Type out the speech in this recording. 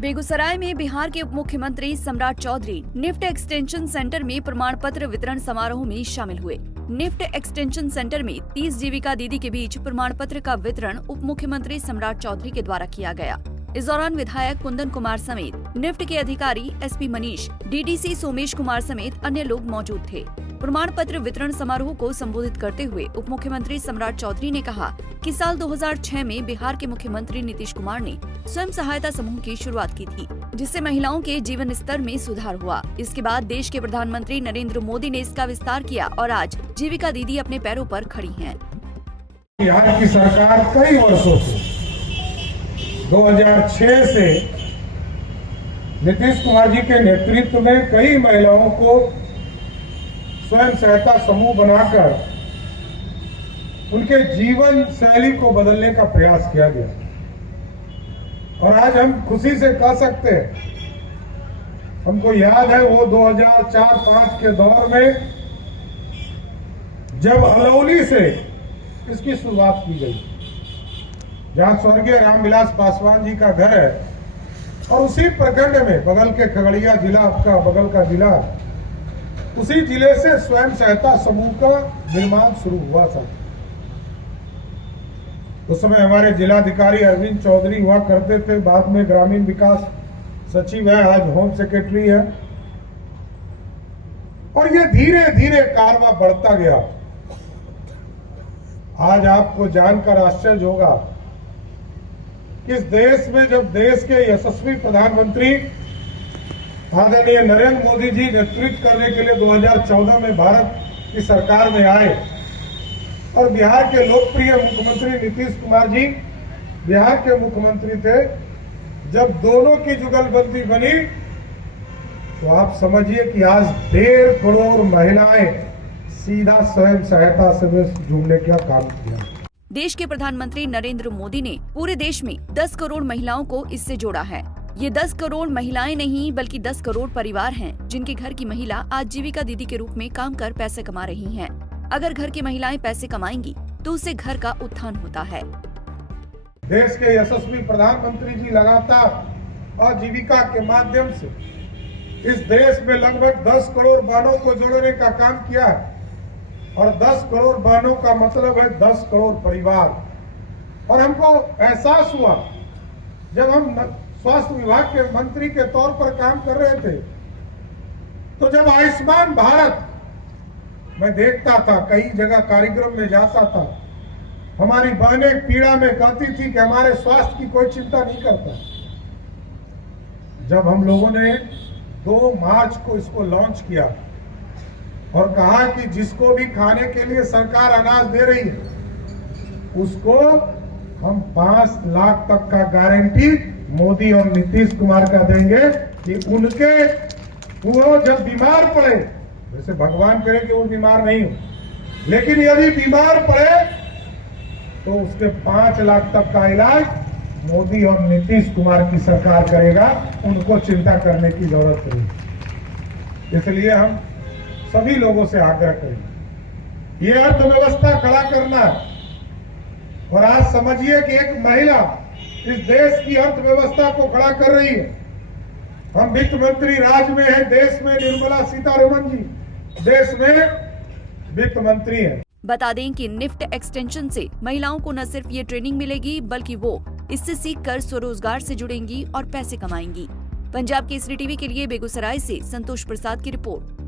बेगूसराय में बिहार के उप मुख्यमंत्री सम्राट चौधरी निफ्ट एक्सटेंशन सेंटर में प्रमाण पत्र वितरण समारोह में शामिल हुए। निफ्ट एक्सटेंशन सेंटर में 30 जीविका दीदी के बीच प्रमाण पत्र का वितरण उप मुख्यमंत्री सम्राट चौधरी के द्वारा किया गया। इस दौरान विधायक कुंदन कुमार समेत निफ्ट के अधिकारी एसपी मनीष, डीडीसी सोमेश कुमार समेत अन्य लोग मौजूद थे। प्रमाण पत्र वितरण समारोह को संबोधित करते हुए उप मुख्यमंत्री सम्राट चौधरी ने कहा कि साल 2006 में बिहार के मुख्यमंत्री नीतीश कुमार ने स्वयं सहायता समूह की शुरुआत की थी, जिससे महिलाओं के जीवन स्तर में सुधार हुआ। इसके बाद देश के प्रधानमंत्री नरेंद्र मोदी ने इसका विस्तार किया और आज जीविका दीदी अपने पैरों पर खड़ी हैं। बिहार की सरकार कई वर्षों से 2006 से नीतीश कुमार जी के नेतृत्व में कई महिलाओं को स्वयं सहायता समूह बनाकर उनके जीवन शैली को बदलने का प्रयास किया गया। और आज हम खुशी से कह सकते हैं, हमको याद है वो 2004-05 के दौर में जब अलौली से इसकी शुरुआत की गई, जहां स्वर्गीय रामविलास पासवान जी का घर है और उसी प्रखंड में बगल के खगड़िया जिला, आपका बगल का जिला, उसी जिले से स्वयं सहायता समूह का निर्माण शुरू हुआ था। उस समय हमारे जिलाधिकारी अरविंद चौधरी हुआ करते थे, बाद में ग्रामीण विकास सचिव है, आज होम सेक्रेटरी है। और ये धीरे धीरे कारवा बढ़ता गया। आज आपको जानकर आश्चर्य होगा कि इस देश में जब देश के यशस्वी प्रधानमंत्री आदरणीय नरेंद्र मोदी जी नेतृत्व करने के लिए 2014 में भारत की सरकार में आए और बिहार के लोकप्रिय मुख्यमंत्री नीतीश कुमार जी बिहार के मुख्यमंत्री थे, जब दोनों की जुगलबंदी बनी तो आप समझिए कि आज 1.5 करोड़ महिलाएं सीधा स्वयं सहायता से जुड़ने का काम किया। देश के प्रधानमंत्री नरेंद्र मोदी ने पूरे देश में 10 करोड़ महिलाओं को इससे जोड़ा है। ये 10 करोड़ महिलाएं नहीं बल्कि 10 करोड़ परिवार हैं, जिनके घर की महिला आज जीविका दीदी के रूप में काम कर पैसे कमा रही हैं। अगर घर की महिलाएं पैसे कमाएंगी तो उससे घर का उत्थान होता है। देश के यशस्वी प्रधानमंत्री जी लगातार आजीविका के माध्यम से इस देश में लगभग 10 करोड़ बहनों को जोड़ने का काम किया है। और 10 करोड़ बहनों का मतलब है 10 करोड़ परिवार। और हमको एहसास हुआ जब हम स्वास्थ्य विभाग के मंत्री के तौर पर काम कर रहे थे, तो जब आयुष्मान भारत मैं देखता था, कई जगह कार्यक्रम में जाता था, हमारी बहनें पीड़ा में कहती थी कि हमारे स्वास्थ्य की कोई चिंता नहीं करता। जब हम लोगों ने 2 मार्च को इसको लॉन्च किया और कहा कि जिसको भी खाने के लिए सरकार अनाज दे रही है, उसको हम 5 लाख तक का गारंटी मोदी और नीतीश कुमार का देंगे कि उनके वो जब बीमार पड़े, वैसे भगवान करे कि वो बीमार नहीं हो, लेकिन यदि बीमार पड़े तो उसके 5 लाख तक का इलाज मोदी और नीतीश कुमार की सरकार करेगा। उनको चिंता करने की जरूरत नहीं। इसलिए हम सभी लोगों से आग्रह करेंगे, ये अर्थव्यवस्था खड़ा करना है। और आज समझिए कि एक महिला इस देश की अर्थव्यवस्था को खड़ा कर रही है। हम वित्त मंत्री राज्य में है, देश में निर्मला सीतारमण जी देश में वित्त मंत्री हैं। बता दें कि निफ्ट एक्सटेंशन से महिलाओं को न सिर्फ ये ट्रेनिंग मिलेगी, बल्कि वो इससे सीखकर स्वरोजगार से जुड़ेंगी और पैसे कमाएंगी। पंजाब केसरी टीवी के लिए बेगूसराय से संतोष प्रसाद की रिपोर्ट।